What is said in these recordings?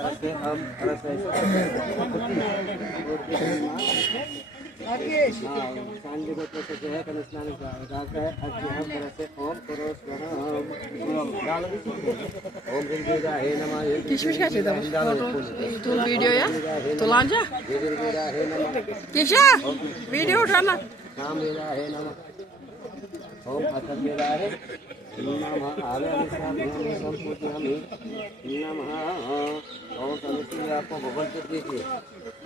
करते हम करते सांझे को तो जो है कल स्नान का है आज हम करते ओम करो स्वरम ओम गिरगिरा हे नमः Pişmiş gerçekten bu. Dur video ya. Dolanca. गिरगिरा हे नमः Geçe. Video uçana. नाम मेरा है नमः ओम अथर्व मेरा है नमः आलयमिष्यामि संपूजयामि नमः ओम सरस्वती आपको भगवान को दीजिए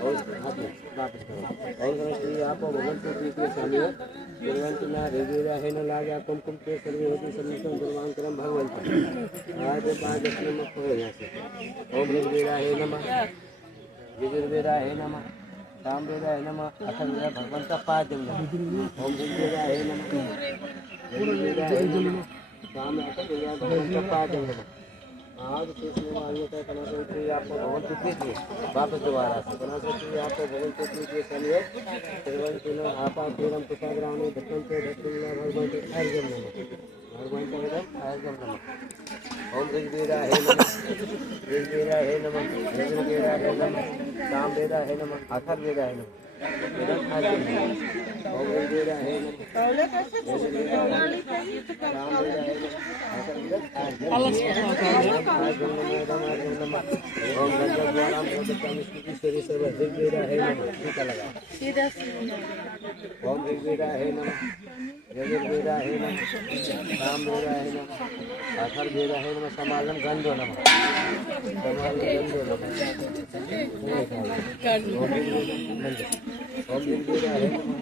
और हाथ में वापस करो ओम सरस्वती आपको भगवान को दीजिए स्वामी भगवंत ना रेगिरा है न लागा कुमकुम के सर्वे होती सर्वसं निर्माण करम भगवंत आज 5 नमः हो यहाँ से ओम रेगिरा है नमः गिरगिरा है नमः राम वेदा है नमः अथर्व वेदा भगवंत का पाद ओम गिरगिरा है नमः गिरगिरा है नमः राम अथर्व वेदा भगवंत का पाद नमः आज शेष में मानिए का कना से आपको भगवंत को दीजिए वापस दोबारा से कना से आपको भगवंत को दीजिए समय भगवंत ने आपा पूरम कुशाग्राम में दर्शन से दर्शन भगवंत अर्जम नमः भगवंत वेदम अर्जम नमः ओम गिरगिरा है नमः गिरगिरा है नमः गिरगिरा है नमः राम वेदा है नमः अथर्व वेदा है नमः ओम गिरगिरा है नमः राम वेदा है नमः ओम गंगाद्वाराम ईश्वरी सर्व गिरगिरा है नमः टीका लगा ओम गिरगिरा है नमः गिरगिरा है नमः राम वेदा है नमः अथर्व वेदा है नमः समालम गंधो नमः समालम गंधो नमः ओम गिरगिरा है नमः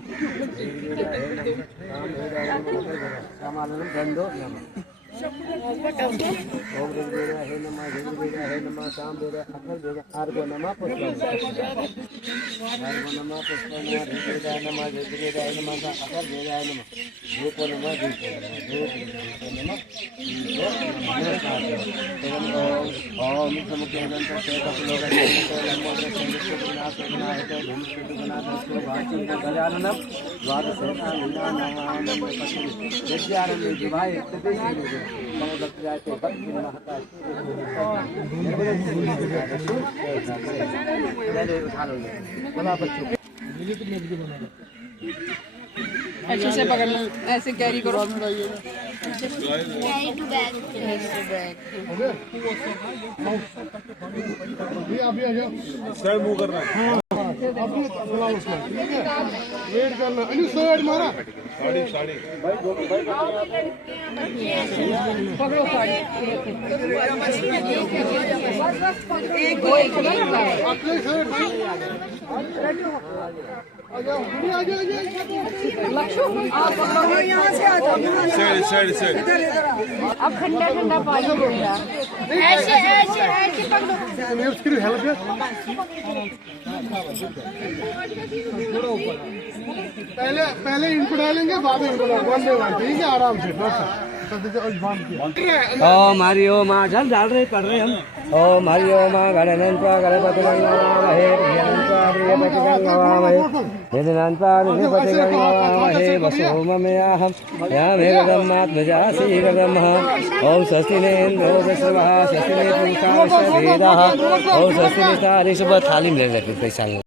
गिरगिरा है नमः राम वेदा है नमः समालम गंधो नमः ओम गिरगिरा है नमः गिरगिरा है नमः शाम वेदा अथर्व वेदा अर्घो नमः पुष्पम अर्घो नमः पुष्पम गिरगिरा नमः गिरगिरा है नमः अथर्व वेदा है नमः धूपो नमः धूपो नमः ओम समुखे अनंत शेतलोक लंबोदर संयुक्त विनाश विनायक धूमकेतु गणाधर भाषी गजाननम द्वादशेता लीलानामानंद पति विद्यारण्य दिवाय तदेशी भक्त जाते भक्त महता उठा लो बोला बच्चों अच्छे से पकड़ना ऐसे कैरी करो कैरी टू बैग अभी आ जाओ सर मूव करना है अभी उसमें ठीक है वेट करना अनु साइड मारा साड़ी साड़ी पकड़ो साड़ी अपने साइड आ जाओ आ जाओ लक्ष्य आप पकड़ो यहाँ से आ जाओ साइड साइड अब ठंडा ठंडा पानी होगा ऐसे ऐसे ऐसे पकड़ो मैं उसके लिए हेल्प है पहले पहले इनको डालेंगे बाद में इनको डालेंगे ठीक है आराम से बस ओम हरि ओम जल डाल रहे पढ़ रहे हम ओम हरि ओम गणनंत्वा गणपति गंगामहे प्रियनंत्वा प्रियपति गंगामहे निधनंत्वा निधिपति गंगामहे वसोममेयाहं यामेकदमात्मजासि ब्रह्म ओम स्वस्ति न इंद्रो वृषभः स्वस्ति न पूषा विश्ववेदाः ओम स्वस्ति न थाली में ले लेते पैसा